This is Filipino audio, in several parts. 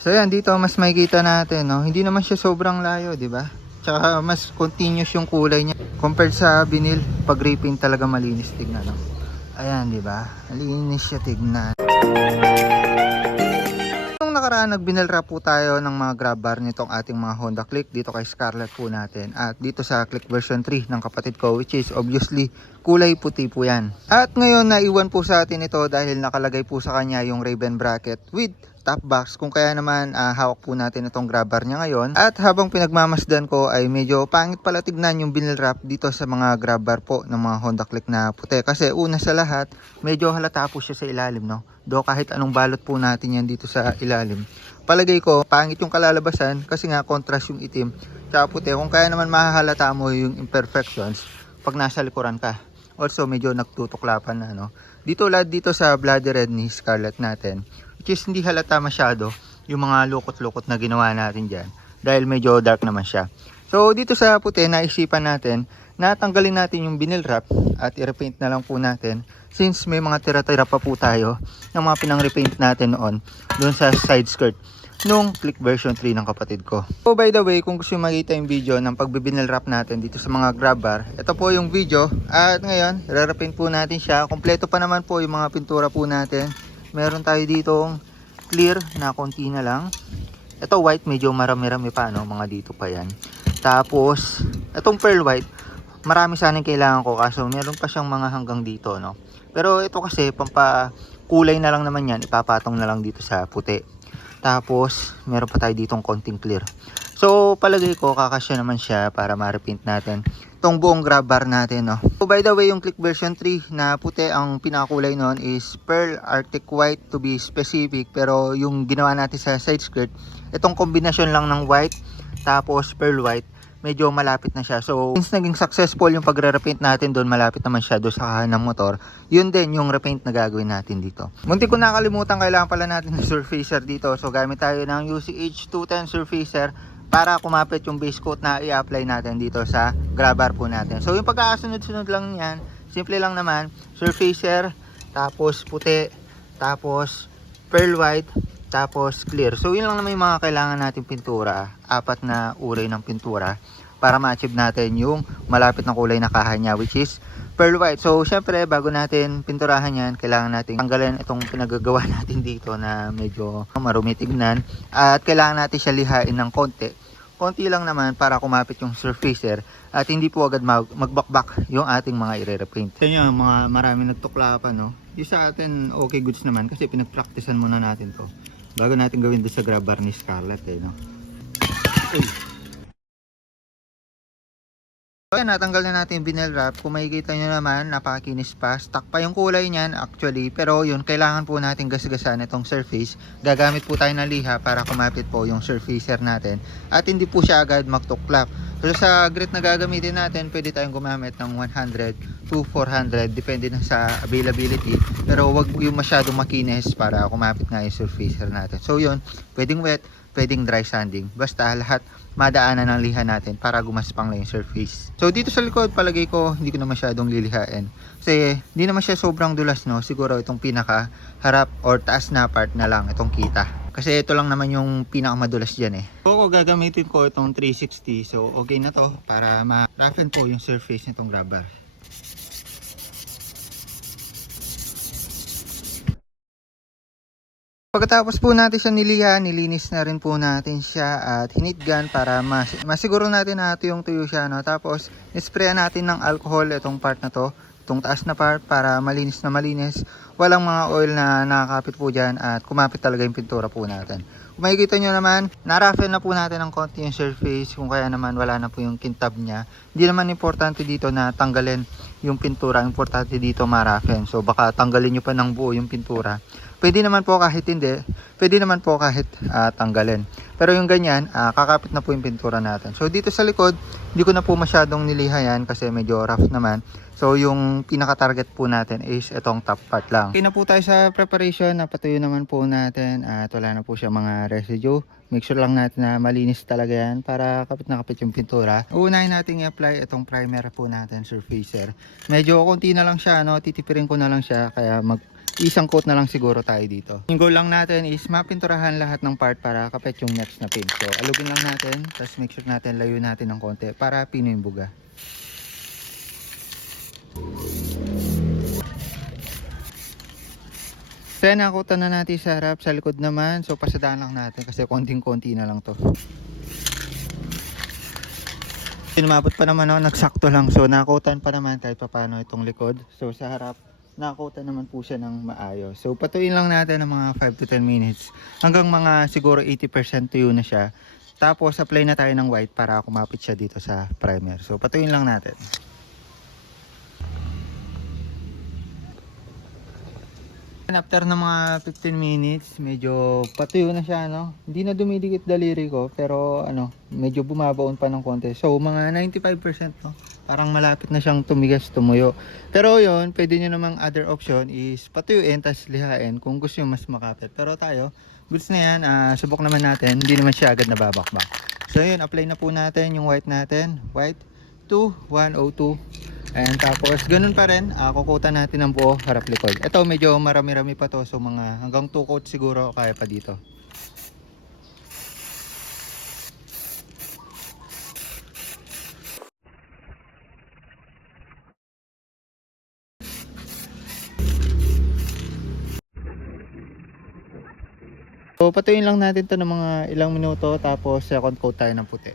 So yan, dito mas makikita natin, no? Hindi naman siya sobrang layo, di ba? Tsaka mas continuous yung kulay niya compared sa vinyl. Pag repaint talaga malinis tignan, no? Ayan, di ba? Malinis siya tignan. Nung nakaraan nag-vinyl wrap po tayo ng mga grab bar nitong ating mga Honda Click dito kay Scarlett po natin. At dito sa Click version 3 ng kapatid ko, which is obviously kulay puti po yan. At ngayon naiwan po sa atin ito dahil nakalagay po sa kanya yung Raven bracket with top box, kung kaya naman hawak po natin itong grab bar niya ngayon. At habang pinagmamasdan ko ay medyo pangit pala tignan yung vinyl wrap dito sa mga grab bar po ng mga Honda Click na puti. Kasi una sa lahat, medyo halata po siya sa ilalim, no? Do kahit anong balot po natin yan dito sa ilalim, palagay ko pangit yung kalalabasan kasi nga contrast yung itim tsaka puti. Kung kaya naman mahahalata mo yung imperfections pag nasa likuran ka. Also medyo nagtutuklapan na, no? Dito lahat dito sa bloody red ni Scarlett natin, which is hindi halata masyado yung mga lukot-lukot na ginawa natin dyan dahil medyo dark naman siya. So dito sa puti, naisipan natin na tanggalin natin yung vinyl wrap at i-repaint na lang po natin since may mga tira-tira pa po tayo ng mga pinang-repaint natin noon doon sa side skirt nung Click version 3 ng kapatid ko. So by the way, kung gusto nyo makita yung video ng pagbibinyl wrap natin dito sa mga grab bar, ito po yung video. At ngayon, i-repaint po natin siya. Kompleto pa naman po yung mga pintura po natin. Meron tayo ditong clear na konti na lang. Ito white, medyo marami-rami pa, no? Mga dito pa yan. Tapos, itong pearl white, marami sanang kailangan ko kaso meron pa siyang mga hanggang dito, no? Pero ito kasi pampakulay na lang naman yan, ipapatong na lang dito sa puti. Tapos meron pa tayo ditong konting clear. So palagay ko kakasya naman siya para ma-repaint natin itong buong grab bar natin, no? So by the way, yung Click version 3 na puti, ang pinakakulay noon is pearl arctic white to be specific. Pero yung ginawa natin sa side skirt, itong kombinasyon lang ng white tapos pearl white, medyo malapit na siya. So since naging successful yung pagre-repaint natin doon, malapit naman siya doon sa kahan ng motor, yun din yung repaint na gagawin natin dito. Muntik ko nakalimutan, kailangan pala natin ng surfacer dito. So gamit tayo ng UCH 210 surfacer para kumapit yung base coat na i-apply natin dito sa grab bar po natin. So yung pagkakasunod-sunod lang yan, simple lang naman, surfacer, tapos puti, tapos pearl white, tapos clear. So yun lang naman yung mga kailangan natin pintura, 4 na uri ng pintura para ma-achieve natin yung malapit na kulay na kaha niya, which is pearl white. So syempre bago natin pinturahan yan, kailangan natin tanggalin itong pinagagawa natin dito na medyo marumi tignan, at kailangan natin siya lihain ng konti lang naman para kumapit yung surfacer at hindi po agad magbakbak yung ating mga i-repaint. Ito yung mga marami nagtuklapan, no? Yung sa atin okay goods naman kasi pinagpraktisan muna natin to bago natin gawin doon sa grab bar ni Scarlett, no? Uy. So yan, natanggal na natin yung vinyl wrap. Kung makikita nyo naman, napakakinis pa. Stuck pa yung kulay niyan actually, pero yun, kailangan po natin gasgasan itong surface. Gagamit po tayo ng liha para kumapit po yung surfacer natin at hindi po siya agad magtuklap. So sa grit na gagamitin natin, pwede tayong gumamit ng 100 to 400 depende na sa availability, pero wag yung masyadong makinis para kumapit nga yung surfacer natin. So yun, pwedeng wet, pwedeng dry sanding, basta lahat madaanan ng liha natin para gumaspang lang yung surface. So dito sa likod, palagay ko hindi ko na masyadong lilihain kasi hindi naman siya sobrang dulas, no? Siguro itong pinaka harap or taas na part na lang itong kita kasi ito lang naman yung pinakamadulas dyan, eh. So gagamitin ko itong 360, so okay na to para ma-roughen po yung surface nitong grab bar. Pagkatapos po natin siya niliha, nilinis na rin po natin siya at hinitgan para masiguro natin na tuyong-tuyo siya, no? Tapos nisprayan natin ng alcohol itong part na to, itong taas na part, para malinis na malinis. Walang mga oil na nakakapit po dyan at kumapit talaga yung pintura po natin. Kung makikita nyo naman, na-roughen na po natin ng konti yung surface, kung kaya naman wala na po yung kintab niya. Hindi naman importante dito na tanggalin yung pintura, importante dito ma-roughen. So baka tanggalin nyo pa ng buo yung pintura. Pwede naman po kahit hindi, pwede naman po kahit tanggalin. Pero yung ganyan, kakapit na po yung pintura natin. So dito sa likod, hindi ko na po masyadong niliha yan kasi medyo rough naman. So yung pinaka-target po natin is itong top part lang. Okay na po tayo sa preparation, napatuyo naman po natin at wala na po siya mga residue. Make sure lang natin na malinis talaga yan para kapit na kapit yung pintura. Uunahin natin i-apply itong primer po natin, surfacer. Medyo konti na lang siya, no? Titipirin ko na lang siya kaya isang coat na lang siguro tayo dito. Yung goal lang natin is mapinturahan lahat ng part para kapit yung next na paint. So alugin lang natin, tapos make sure natin layo natin ng konti para pino yung buga. So yan, nakutan na natin sa harap, sa likod naman. So pasadaan lang natin kasi konting-konti na lang to. Sinumabot pa naman, no? Nagsakto lang. So nakutan pa naman kahit paano itong likod. So sa harap, nakutan naman po siya ng maayos. So patuin lang natin ng mga 5 to 10 minutes. Hanggang mga siguro 80% tuyo na siya. Tapos apply na tayo ng white para kumapit siya dito sa primer. So patuin lang natin. After ng mga 15 minutes, medyo patuyo na siya, no? Hindi na dumidikit daliri ko, pero ano, medyo bumabaon pa ng konti. So, mga 95%, no? Parang malapit na siyang tumigas, tumuyo. Pero yun, pwede nyo namang other option is patuyuin, tas lihain kung gusto nyo mas makapit. Pero tayo, goods na yan, subok naman natin, hindi naman siya agad nababakbak. So yun, apply na po natin yung white natin. White 2102. And tapos ganun pa rin, kukutan natin ng buo harap likod. Ito medyo marami-rami pa to, so mga hanggang 2 coats siguro kaya pa dito. So patuyin lang natin to ng mga ilang minuto, tapos second coat tayo ng puti.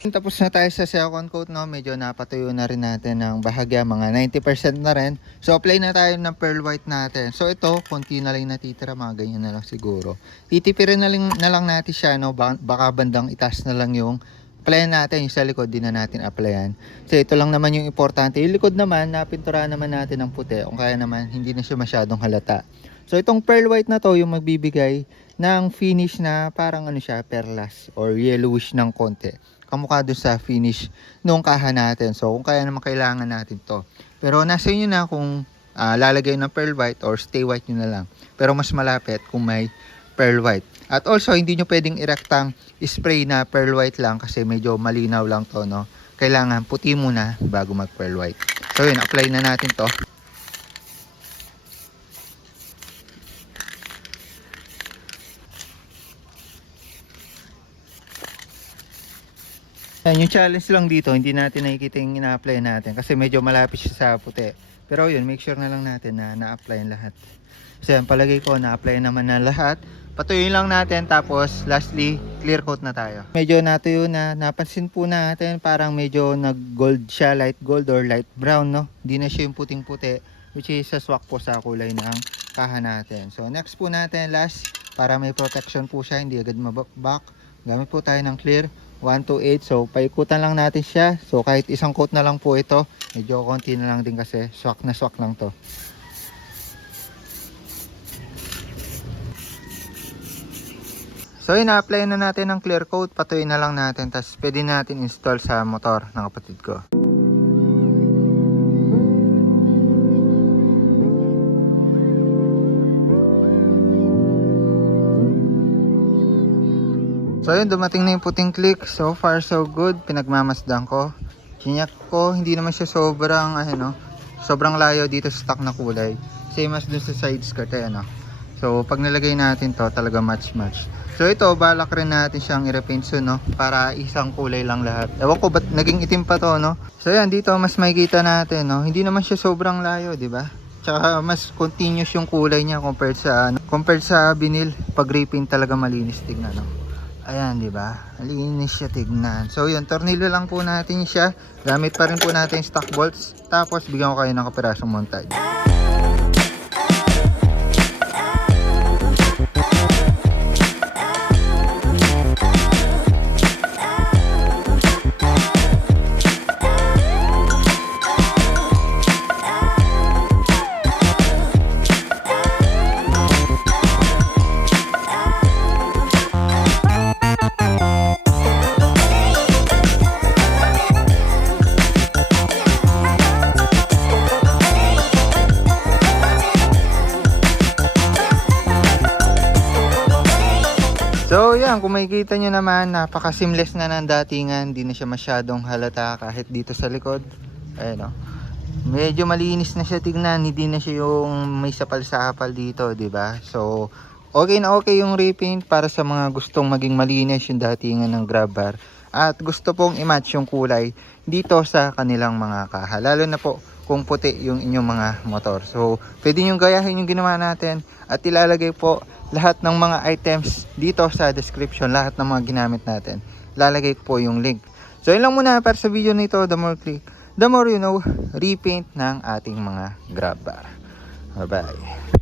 Tapos na tayo sa second coat, no? Medyo napatuyo na rin natin ng bahagya, mga 90% na rin. So apply na tayo ng pearl white natin. So ito, konti na lang natitira, mga ganyan na lang siguro. Titipirin na lang natin siya, no? Baka bandang itaas na lang yung applyan natin. Yung sa likod din na natin applyan. So ito lang naman yung importante. Yung likod naman, napinturahan naman natin ng puti. Kung kaya naman, hindi na siya masyadong halata. So itong pearl white na to, yung magbibigay ng finish na parang ano siya, perlas or yellowish ng konti. Kamukha doon sa finish nung kaha natin. So kung kaya naman kailangan natin to. Pero nasa inyo na kung lalagay ng pearl white or stay white nyo na lang. Pero mas malapit kung may pearl white. At also hindi nyo pwedeng irektang spray na pearl white lang kasi medyo malinaw lang to, no? Kailangan puti muna bago mag pearl white. So yun, apply na natin to. Yan, yung challenge lang dito, hindi natin nakikita yung ina-apply natin kasi medyo malapit siya sa puti. Pero yun, make sure na lang natin na na-apply lahat. So yan, palagay ko na-apply naman na lahat. Patuyuin lang natin, tapos lastly, clear coat na tayo. Medyo natuyo na, napansin po natin parang medyo nag-gold siya, light gold or light brown, no? Hindi na siya yung puting-puti, which is sa swak po sa kulay ng kaha natin. So next po natin, last, para may protection po siya, hindi agad mabakbak. Gamit po tayo ng clear 128. So paikutan lang natin siya. So kahit isang coat na lang po ito, medyo konti na lang din kasi swak na swak lang to. So ina-apply na natin ng clear coat, patuloy na lang natin, tapos pwede natin install sa motor ng kapatid ko. So yun, dumating na yung puting click. So far so good, pinagmamasdan ko. Chinyak ko, hindi naman siya sobrang sobrang layo dito sa stock na kulay. Same as dun sa side skirt, no? So pag nilagay natin to, talaga match. So ito, balak rin natin siyang i-repaint soon, no? Para isang kulay lang lahat. Ewan ko ba't naging itim pa to, no? So yan, dito mas makikita natin, no? Hindi naman siya sobrang layo, di ba? Tsaka mas continuous yung kulay niya compared sa vinyl. Pag repaint talaga malinis tignan, no? Ayan, di ba? Malinis siya tignan. So yun, tornilyo lang po natin siya. Gamit pa rin po natin stock bolts. Tapos bigyan ko kayo ng kapirasong montage. So yan, kung makikita nyo naman, napaka-seamless na ng datingan. Hindi na siya masyadong halata kahit dito sa likod. Ayan, no? medyo malinis na siya tignan, hindi na siya yung may sapal-sapal dito, 'di ba? So okay na okay yung repaint para sa mga gustong maging malinis yung datingan ng grab bar at gusto pong i-match yung kulay dito sa kanilang mga kaha, lalo na po kung puti yung inyong mga motor. So pwede nyo gayahin yung ginawa natin at ilalagay po lahat ng mga items dito sa description, lahat ng mga ginamit natin lalagay po yung link. So yun lang muna para sa video nito. The more click, the more you know, repaint ng ating mga grab bar. Bye bye.